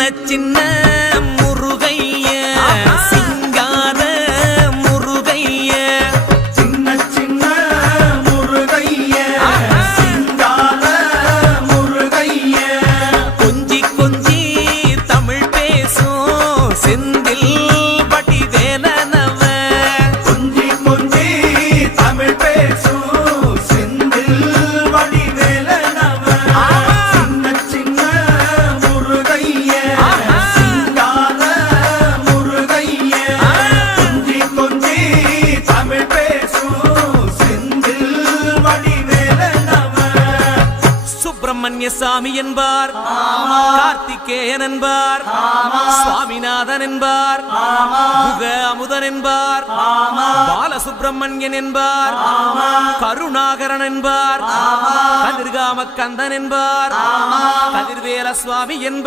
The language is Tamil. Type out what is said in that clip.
சின்ன முருகைய சிங்கார முருகைய சின்ன முருகைய சிங்கார முருகைய கொஞ்சி கொஞ்சி தமிழ் பேசும் செந்தில் வடிவேலனவ கொஞ்சி கொஞ்சி தமிழ் பேசும் செந்தில் வடிவேலனவ சின்ன முருகைய சிங்கார முருகைய கொஞ்சி கொஞ்சி தமிழ் பேசும் செந்தில் வடிவேலனவ சுப்பிரமணிய சாமி என்பார், கார்த்திகேயன் என்பார், சுவாமிநாதன் என்பார், முக அமுதன் என்பார், பாலசுப்பிரமணியன் என்பார், கருணாகரன் என்பார், கதிர்காம கந்தன் என்பார், கதிர்வேல சுவாமி என்பார்.